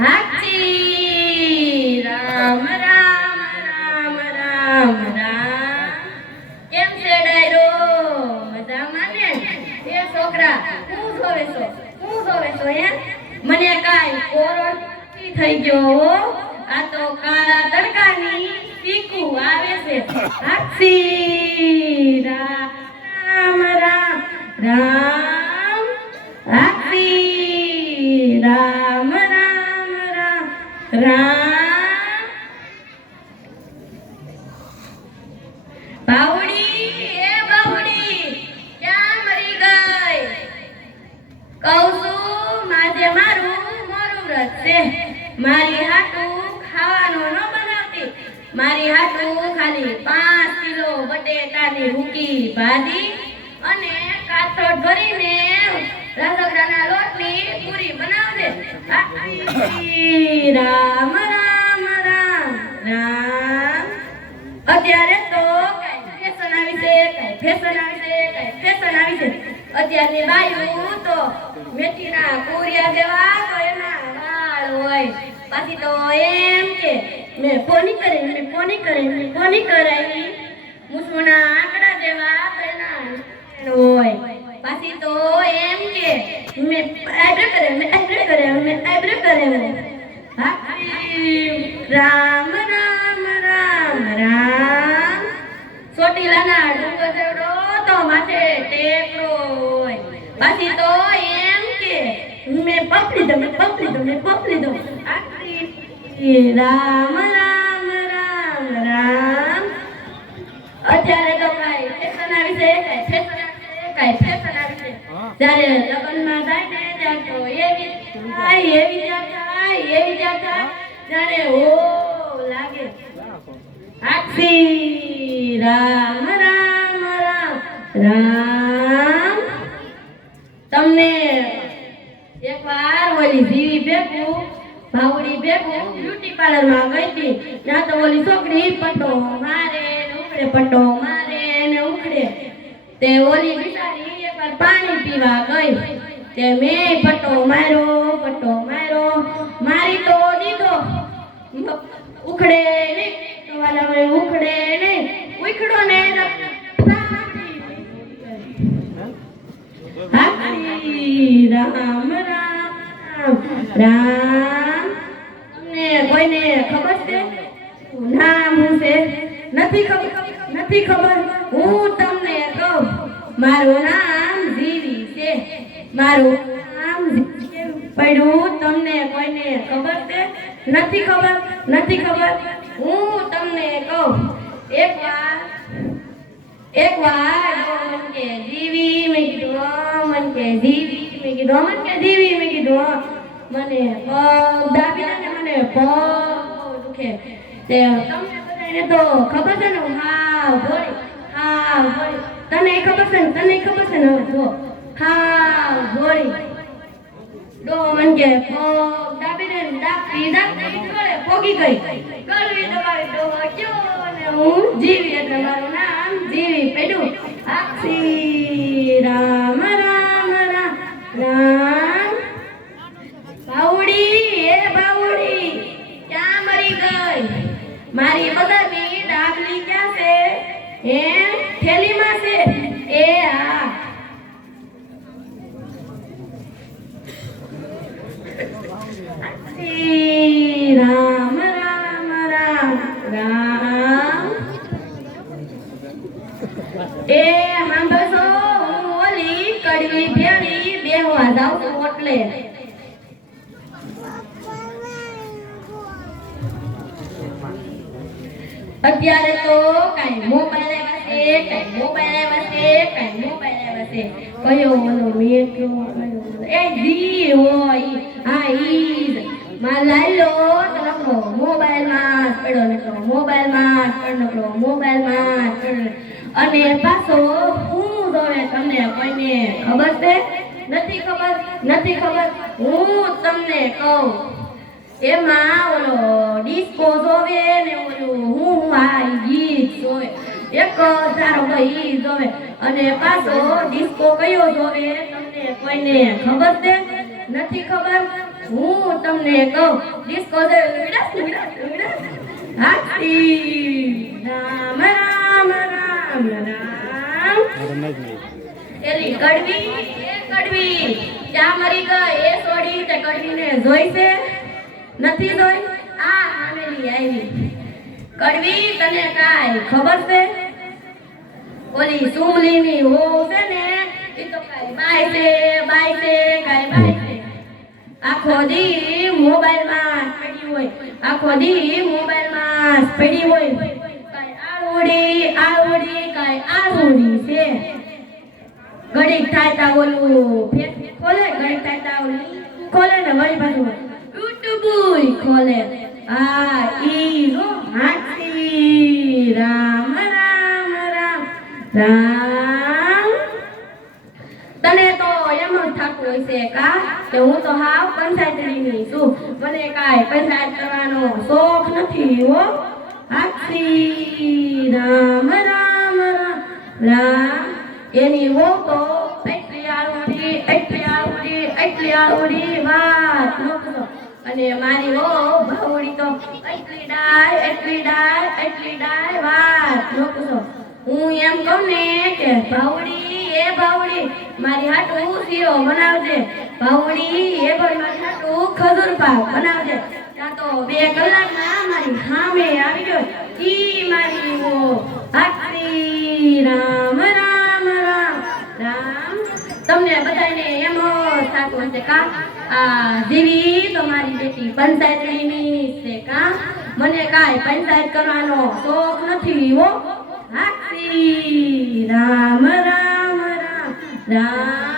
હાચી રામ રામ રામ રામ રામ. કેમ છે ડાયરો? મજામાં ને? એ છોકરા હું જોવે છો હે? મને કાઈ કોરોના થઈ ગયો. આ તો કાળા તડકાની ટીકુ આવે છે. હાચી રામ રામ રામ. હાચી રામ રામ રામ રામ. બાવડી એ બાવડી ક્યાં મરી ગઈ? કહું છું માજે મારું મોરું વ્રત છે. મારી હાટું ખાવાનું ન બનાવતી. મારી હાટું ખાલી 5 કિલો બટેટાની રૂકી ભાજી અને કાથોડ ભરીને રસગડાના લોટની પૂરી બનાવજે. રામ રામ રામ રામ. અત્યારે તો ફેશન આવી છે, અત્યારની બાયું તો મેથીના પૂરિયા જેવા તો એના વાળ હોય. પાછી તો એમ કે મેં ફોની કરાવી મુસુના આંકડા જેવા તો એના હોય. પાછી તો એમ કે મેં આઈબ્રો કરે. રામ રામ રામ રામ. ચોટીલાના ડુંગર જેવડો તો માથે ટેકરો હોય. પાછી તો એમ કે મેં પપલી દઉં. રામ રામ રામ રામ. અત્યારે તો કાઈ ફેશન આવી છે. જ્યારે લગ્નમાં જાય ને ત્યારે તો એવી જાય જાણે ઓ લાગે. હાચી રામ રામ રામ રામ. તમને એકવાર ઓલી જીવી ભેગું ભાવડી ભેગું બ્યુટી પાર્લર માં ગઈ હતી. ત્યાં તો ઓલી છોકરી પટ્ટો મારે ને ઉખડે. તે ઓલી બિચારી એકવાર પાણી પીવા ગઈ. તે મેં પટ્ટો માર્યો. મારી તો દીધો ઉખડે નહીં. તો વાલા ભાઈ ઉખડે નહીં. ઉખડો ને રામ રામ રામ. તમને કોઈને ખબર છે નામ હું છે? નથી ખબર. હું તમને કહું, મારું નામ જીવી છે. મારું નામ પડ્યું. તમને કોઈને ખબર છે? નથી ખબર. હું તમને કહું, એકવાર મન કે જીવી મેં કીધું મને પગ દાબી દે. મને પગ દુખે. તે તમને બધાને તો ખબર છે ને હાવ ભોળી. તને ખબર છે ને જો હાવ ભોળી. ડો મન કે પગ દાબી દે. દાબી ગળે પોગી ગઈ. ગળવી દબાવી ડો ગયો ને હું જીવી. એટલે મારું નામ જીવી પડ્યું. હાચી રામ રામ રામ રામ. બાવડી ક્યાં મરી ગઈ? મારી બધાની ડાબલી ક્યાં છે? થેલીમાં છે. એ હા રામ રામ રામ રામ. એ સાંભળશો, હું ઓલી કડવી ભેળી બેહવા જાઉં છું. એટલે અત્યારે તો કાઈ મોબાઈલ આવ્યા છે. કયો ઓલો મેટ્રો એ જી હોય. હા ઈ માં લાઈલો તલકો મોબાઈલમાં પડ્યો અને પાછો હું જોવે. તમને કોઈને ખબર છે? નથી ખબર. હું તમને કહું, એમાં ઓલો ડિસ્કો જોવે ને ઓલું હું આ ગીત જોવે. એક ધારો ભાઈ જોવે અને પાછો ડિસ્કો કયો જોવે? તમને કોઈને ખબર છે? નથી ખબર? હું તમને કહું. ડિસ્કો દે હાથી રામ રામ રામ રામ. એલી કડવી એ કડવી ક્યાં મરી ગઈ એ છોડી તે કડવીને જોઈ છે? નથી જોઈ? આ આમેલી આવી. કડવી તને કાઈ ખબર છે? ઓલી સુમલીની હો છે ને ઈ તો કાઈ બાઈ છે કાઈ બાઈ છે. આખો દી મોબાઈલમાં પડી હોય, આખો દી મોબાઈલમાં પડી હોય. કાઈ આળુડી કાઈ આળુડી છે. ઘડીક થાય તા ઓલું ફેસબુક ખોલે, ઘડીક થાય તા ઓલું ખોલે ને વળી પાછું યુટ્યુબ ખોલે. આ ઈ જો હાથી રામ રામ રામ રામ. તને તો એમ જ થતું હોય છે કા કે હું તો હાવ પંચાયતડીની છું, મને કાંઈ પંચાયત કરવાનો શોખ નથી હો. હાથી રામ રામ રામ રામ. એની હો તો એટલી આળુડી વાત ન કરો. અને મારી હો ભાવડી તો એટલી ડાય વાત ન કરો. હું એમ કહું ને કે ભાવડી મારી હાટું શીરો બનાવજે. ભાવડી એ ભાઈ મારી હાટું ખજૂર પાક બનાવજે. ત્યાં તો 2 કલાકમાં મારી સામે આવી ગયો ઈ મારી હો હાથી રામ રામ રામ રામ. તમને બધાને એમ થતું હશે કા આ જીવી તો મારી બેટી પંચાયતની છે કા, મને કાંઈ પંચાયત કરવાનો શોખ નથી હો. હાથી રામ રામ રામ રામ.